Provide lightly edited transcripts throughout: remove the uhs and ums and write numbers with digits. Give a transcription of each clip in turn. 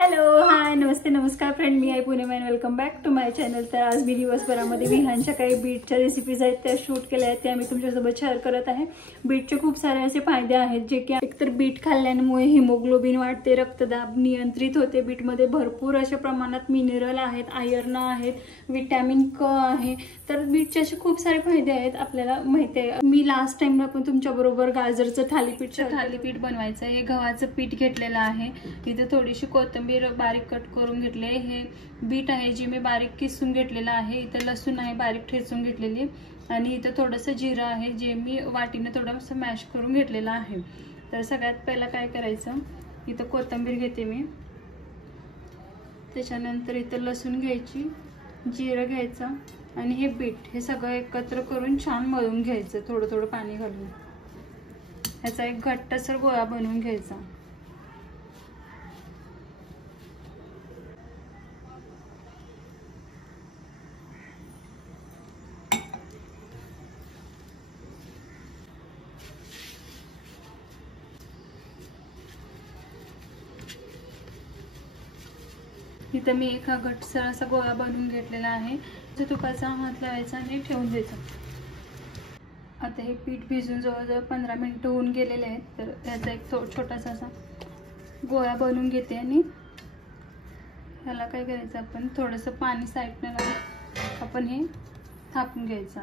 Hello, हाय, नमस्ते, नमस्कार friend. मी आहे Poonam and welcome back to my channel. तर आज मी दिवसभरामध्ये विहानच्या काही बीटच्या रेसिपीज आहेत त्या शूट केल्या आहेत, त्या मी तुमच्यासोबत शेअर करत आहे. बीटचे खूप सारे असे फायदे आहेत जे की एकतर बीट खाल्ल्यामुळे हिमोग्लोबिन वाढते, रक्तदाब नियंत्रित होते. बीटमध्ये भरपूर अशा प्रमाणात मिनरल आहेत, आयर्न आहेत, विटॅमिन क आहे. तर बीटचे असे खूप सारे फायदे आहेत, आपल्याला माहिती आहे. मी लास्ट टाइमला पण तुमच्याबरोबर गाजरचं थालीपीठ बनवायचं आहे. हे गव्हाचं पीठ घेतलेलं आहे. इथे थोडीशी कोथिंबीर बारीक कट करून घेतले. हे बीट आहे जे मी बारीक किसून घेतलेलं आहे. इथे लसूण आहे बारीक ठेचून घेतलेली, आणि इथे थोडंसं जिरं आहे जे मी वाटीने थोडंसं मॅश करून घेतलेलं आहे. तर सगळ्यात पहिला काय करायचं, इथं कोथिंबीर घेते मी, त्याच्यानंतर इथं लसूण घ्यायची, जिरं घ्यायचं, आणि हे बीट हे सगळं एकत्र करून छान मळून घ्यायचं, थोडं थोडं पाणी घालून. ह्याचा एक घट्टसर गोळा बनवून घ्यायचा. इथं मी एका घट्टसर असा गोळा बनवून घेतलेला आहे. तुपाचा हात लावायचा आणि ठेवून द्यायचा. आता हे पीठ भिजून जवळजवळ 15 मिनिटं होऊन गेलेले आहेत. तर त्याचा एक छोटासा असा गोळा बनवून घेते, आणि ह्याला काय करायचं, आपण थोडंसं पाणी साईडनं लावून आपण हे थापून घ्यायचं.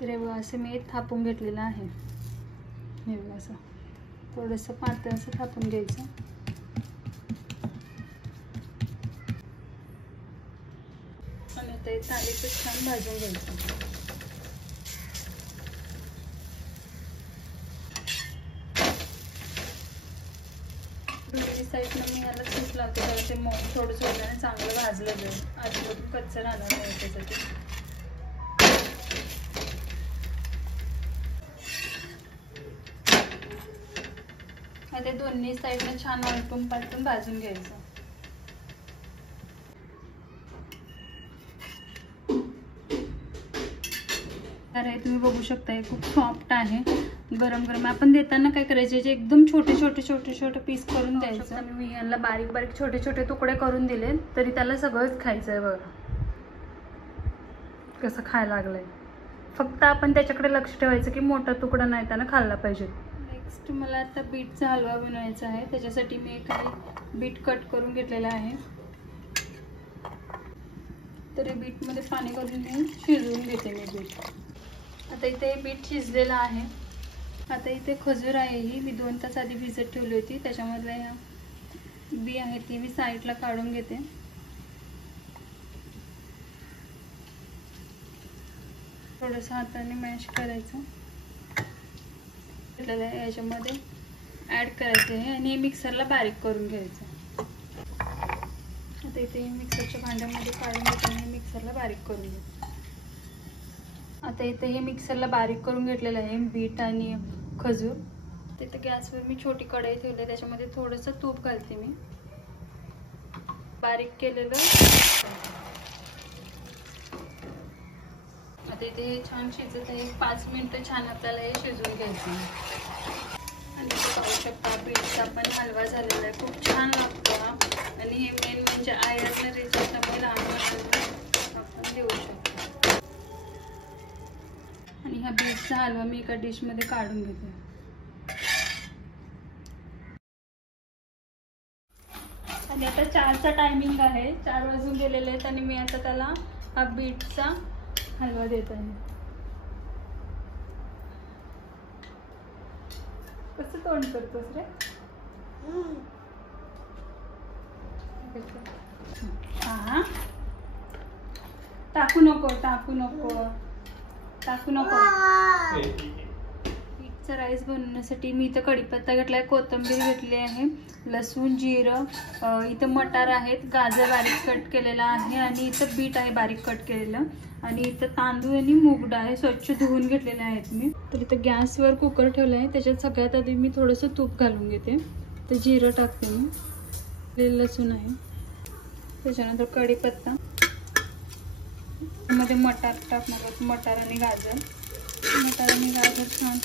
तर हे बघा असं मी थापून घेतलेलं आहे. हे बघा असं थोडंसं पातळ असं थापून घ्यायचं. आणि ते थालीपीठ छान भाजून घ्यायचं. दोन्ही साईडनं मी ह्याला तूप लावते, त्याला ते मऊ थोडं सोडल्याने चांगलं भाजलं जाईल, आजूबाजून कच्चं राहणार नाही त्यासाठी. ते दोन्ही साईडनं छान आलटून पालटून भाजून घ्यायचं. तर हे तुम्ही बघू शकता, हे खूप सॉफ्ट आहे. गरम गरम आपण देताना काय करायचे, जे एकदम छोटे छोटे छोटे छोटे पीस करून द्यायचं. मी यांना बारीक बारीक छोटे छोटे तुकडे करून दिले, तरी त्याला सगळंच खायचं आहे. बघा कसं खायला लागलंय. फक्त आपण त्याच्याकडे लक्ष ठेवायचं की मोठा तुकडा नाही त्यानं खाल्ला पाहिजे. नेक्स्ट मला आता बीटचा हलवा बनवायचा आहे. त्याच्यासाठी मी काही बीट कट करून घेतलेला आहे. तर हे बीटमध्ये पाणी घालून मी शिजवून घेते मी बीट. आता इथे बीट शिजलेलं आहे. आता इथे खजूर आहे, ही मी 2 तास आधी भिजत ठेवली होती. त्याच्यामधल्या ह्या बी आहे ती मी साईडला काढून घेते. थोडंसं हाताने मॅश करायचं, याच्यामध्ये ॲड करायचं आहे, आणि मिक्सरला बारीक करून घ्यायचं. आता इथे मिक्सरच्या भांड्यामध्ये काढून घेते आणि मिक्सरला बारीक करून घेते. आता इथे हे मिक्सरला बारीक करून घेतलेलं आहे बीट आणि खजूर. तिथे गॅसवर मी छोटी कढई ठेवली, त्याच्यामध्ये थोडंसं तूप घालते मी. बारीक केलेलं आता इथे हे छान शिजत आहे. 5 मिनिटं छान आपल्याला हे शिजवून घ्यायचं. आणि पाहू शकता बीटचा पण हलवा झालेला आहे, खूप छान लागतो. आणि हे मेन म्हणजे आयर्न रिच आपण लहान मुलांना आपण देऊ शकतो. आणि हा बीटचा हलवा मी एका डिशमध्ये काढून घेते. आणि आता 4चा टायमिंग आहे, 4 वाजून गेलेले आहेत, आणि मी आता त्याला हा बीटचा हलवा देत आहे. कसं तोंड करतोस रे? हा, टाकू नको टाकू नको टाकू नको. बीटचा राईस बनवण्यासाठी मी इथं कढीपत्ता घेतलाय, कोथिंबीर घेतली आहे, लसूण, जिरं, इथं मटार आहेत, गाजर बारीक कट केलेला आहे, आणि इथं बीट आहे बारीक कट केलेलं, आणि इथं तांदूळ आणि मूग डाळ स्वच्छ धुवून घेतलेले आहेत मी. तर इथं गॅसवर कुकर ठेवला आहे. त्याच्यात सगळ्यात आधी मी थोडंसं तूप घालून घेते. तर जिरं टाकते मी, लसूण आहे, त्याच्यानंतर कढीपत्ता, मध्ये मटार टाकणार, मटार आणि गाजर, मसाला मी गाजर छान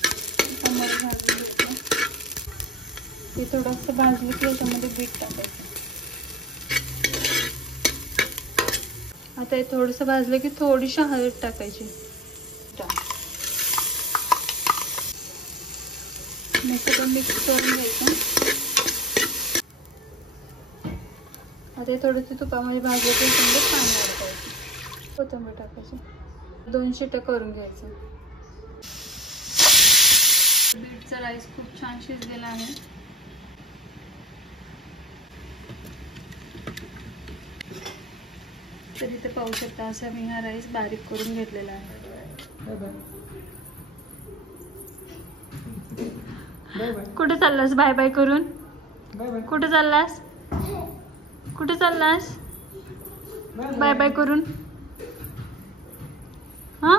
टमाटर भाजून घेतलं. ते थोडंसं भाजलं की याच्यामध्ये बीट टाकायचं. आता हे थोडंसं भाजलं की थोडीशी हळद टाकायची. मस्त मिक्स करून घ्यायचं. आता हे थोडंसं तुपामध्ये भाजलं की समजा पाणी टाकायचं. कोथिंबीर टाकायची. 2 शिट्या करून घ्यायचं. बीटचा राईस खूप छान शिजलेला आहे. तर इथे पाहू शकता असा मी हा राईस बारीक करून घेतलेला आहे. कुठे चाललास बाय बाय करून? कुठे चाललास? कुठे चाललास बाय बाय करून? हा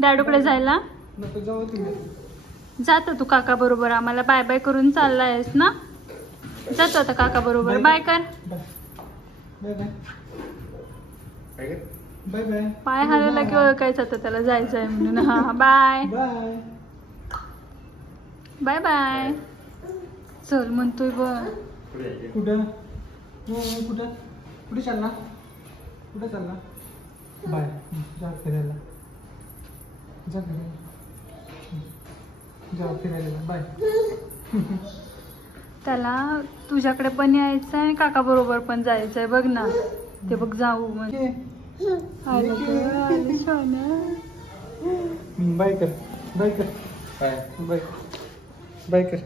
डॅडूकडे जायला जातो तू काका बरोबर. आम्हाला बाय बाय करून चाललायस ना? जातो आता काका बरोबर. बाय कर. पाय हलवला की ओळखायचं आता त्याला जायचं आहे म्हणून. हा बाय बाय बाय चल म्हणतोय बघ. कुठं कुठं कुठे चालला? कुठे चालला? बाय. जा फिरायला. जा फिरायला. जा फिरायला. बाय. त्याला तुझ्याकडे पण यायचं आहे, काका बरोबर पण जायचं आहे. बघ ना ते बघ जाऊ म्हणजे. बाय कर. बाय कर. बाय बाय बाय कर.